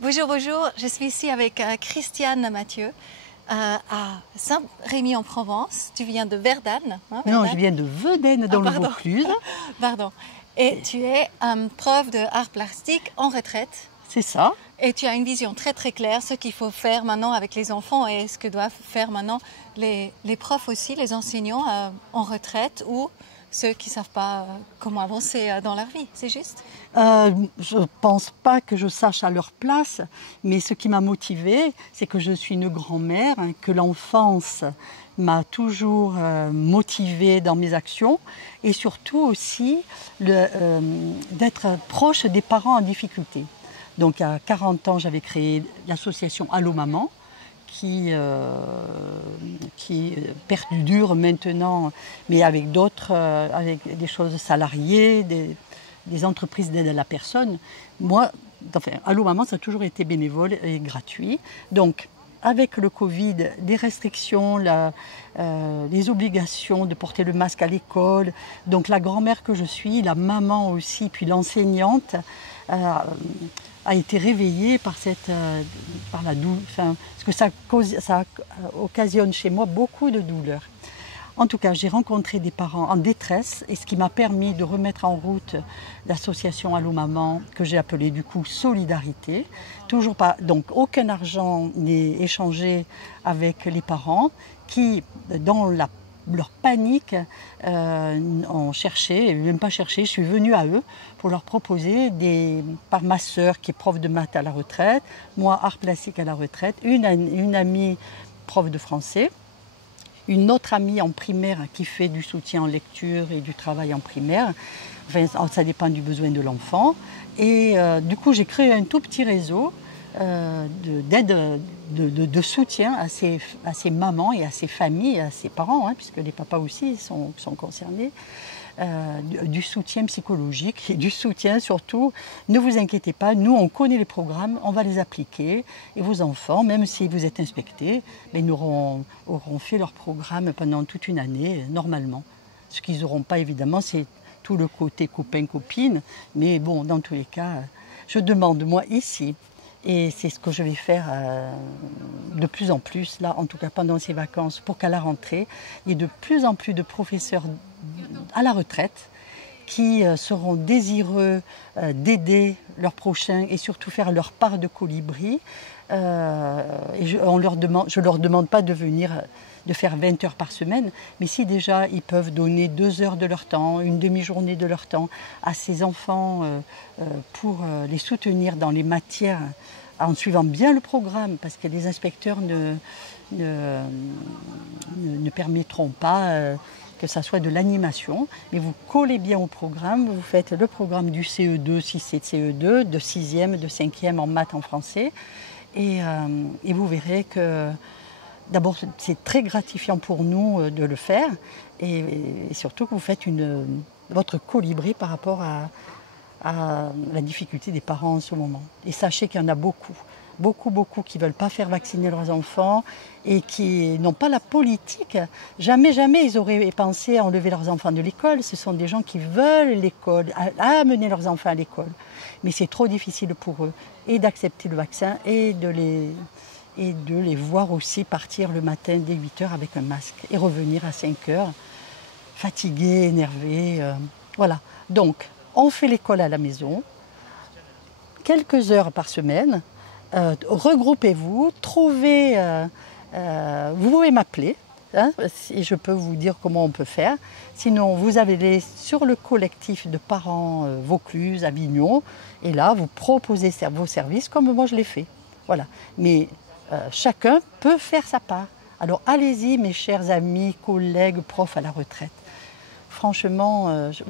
Bonjour, bonjour. Je suis ici avec Christiane Mathieu à Saint-Rémy-en-Provence. Tu viens de Verdane, hein, Non, Verdane? je viens de Vedène dans le Pardon. Vaucluse. Pardon. Et tu es prof de art plastique en retraite. C'est ça. Et tu as une vision très très claire, ce qu'il faut faire maintenant avec les enfants et ce que doivent faire maintenant les profs aussi, les enseignants en retraite ou ceux qui ne savent pas comment avancer dans leur vie, c'est juste? Je ne pense pas que je sache à leur place, mais ce qui m'a motivée, c'est que je suis une grand-mère, hein, que l'enfance m'a toujours motivée dans mes actions et surtout aussi d'être proche des parents en difficulté. Donc à 40 ans, j'avais créé l'association Allô Maman, qui perdure maintenant, mais avec d'autres, avec des choses salariées, des entreprises d'aide à la personne. Moi, enfin, Allô Maman, ça a toujours été bénévole et gratuit. Donc, avec le Covid, des restrictions, les obligations de porter le masque à l'école, donc la grand-mère que je suis, la maman aussi, puis l'enseignante, a été réveillée par la douleur, parce que ça occasionne chez moi beaucoup de douleur. En tout cas, j'ai rencontré des parents en détresse et ce qui m'a permis de remettre en route l'association Allô Maman, que j'ai appelée du coup Solidarité. Toujours pas, donc aucun argent n'est échangé avec les parents qui, dans leur panique, ont cherché, même pas cherché, je suis venue à eux pour leur proposer, par ma sœur qui est prof de maths à la retraite, moi art plastique à la retraite, une amie prof de français, une autre amie en primaire qui fait du soutien en lecture et du travail en primaire. Enfin, ça dépend du besoin de l'enfant. Et du coup, j'ai créé un tout petit réseau d'aide, de soutien à ces mamans et à ces familles, à ces parents, hein, puisque les papas aussi sont concernés. Du soutien psychologique et du soutien surtout. Ne vous inquiétez pas, nous on connaît les programmes, on va les appliquer et vos enfants, même si vous êtes inspectés, ils auront fait leur programme pendant toute une année normalement. Ce qu'ils n'auront pas évidemment, c'est tout le côté copain-copine, mais bon, dans tous les cas, je demande moi ici, et c'est ce que je vais faire de plus en plus, là en tout cas pendant ces vacances, pour qu'à la rentrée, il y ait de plus en plus de professeurs à la retraite qui seront désireux d'aider leurs prochains et surtout faire leur part de colibri. Et je leur demande pas de faire 20 heures par semaine, mais si déjà ils peuvent donner 2 heures de leur temps, une demi-journée de leur temps à ces enfants pour les soutenir dans les matières en suivant bien le programme, parce que les inspecteurs ne permettront pas que ça soit de l'animation, mais vous collez bien au programme, vous faites le programme du CE2, si c'est CE2, de 6e, de 5e en maths, en français, et vous verrez que d'abord c'est très gratifiant pour nous de le faire, et surtout que vous faites votre colibri par rapport à la difficulté des parents en ce moment. Et sachez qu'il y en a beaucoup qui ne veulent pas faire vacciner leurs enfants et qui n'ont pas la politique. Jamais ils auraient pensé à enlever leurs enfants de l'école. Ce sont des gens qui veulent l'école, amener leurs enfants à l'école. Mais c'est trop difficile pour eux et d'accepter le vaccin et de les voir aussi partir le matin dès 8 heures avec un masque et revenir à 5 heures, fatigués, énervés. Voilà. Donc, on fait l'école à la maison, quelques heures par semaine. Regroupez-vous, trouvez, vous pouvez m'appeler, hein, et je peux vous dire comment on peut faire. Sinon, vous allez sur le collectif de parents Vaucluse, Avignon, et là, vous proposez vos services comme moi je l'ai fait. Voilà. Mais chacun peut faire sa part. Alors allez-y, mes chers amis, collègues, profs à la retraite. Franchement,